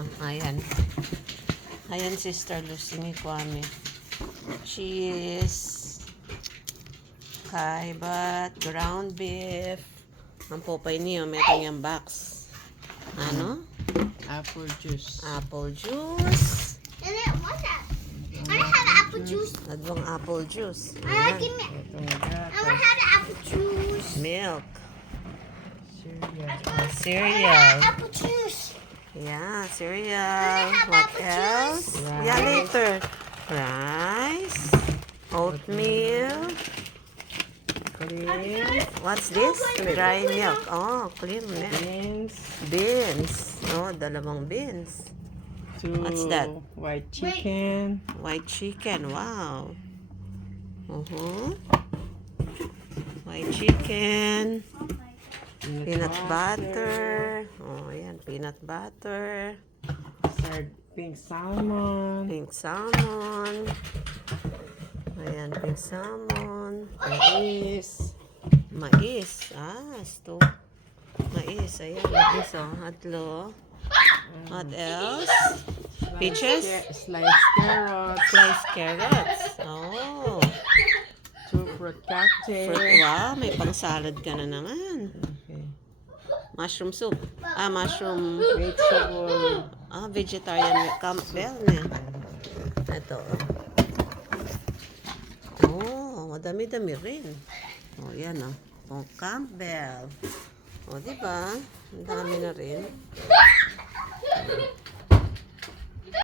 Oh, ayan. Ayan, Sister Lucy ni Kwame. Cheese. Kaibat. Ground beef. Ang popay niyo, meron yung box. Ano? Apple juice. Apple juice. And then what's that? I want to have apple juice. Nagawang apple juice. Give me. Itong I want to have the apple juice. Milk. cereal. Cereal. Apple juice. Yeah, cereal. What apple else? juice. Yeah, later. Rice. Oatmeal. Cream. What's this? Dry milk. Oh, cream milk. Beans. Beans. Oh, dalawang beans. What's that? White chicken. White chicken. Wow. White chicken. Peanut butter. Oh, ayan. Peanut butter. Pink salmon. Pink salmon. Ayan, pink salmon. Mais. Mais. Ito. Mais. Ayan, mais. Oh, hatlo. What else? Peaches? Sliced carrots. Sliced carrots. Oh. Two fruit cocktail. Wow, may pang salad ka na naman. Okay. Mushroom soup. Mushroom. Vegetable. Vegetarian Campbell niya. Ito. Oh, madami-dami rin. Oh, yan oh. Oh, Campbell. Oh, di ba? Ang dami na rin.